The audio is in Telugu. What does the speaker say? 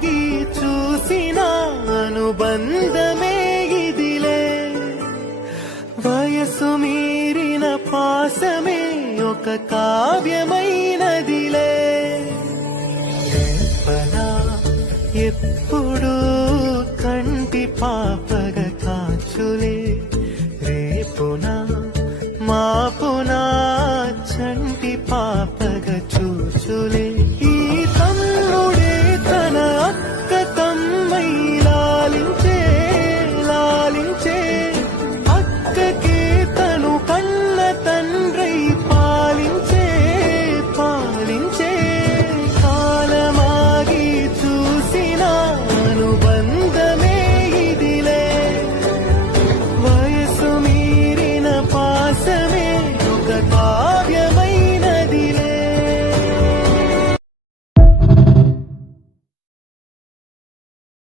ఆగి చూసిన అనుబంధమే ఇదిలే వయసు మీరిన పాసమే ఒక కావ్యమైనదిలే రేపనా ఎప్పుడు కంటి పాపగ కాచులే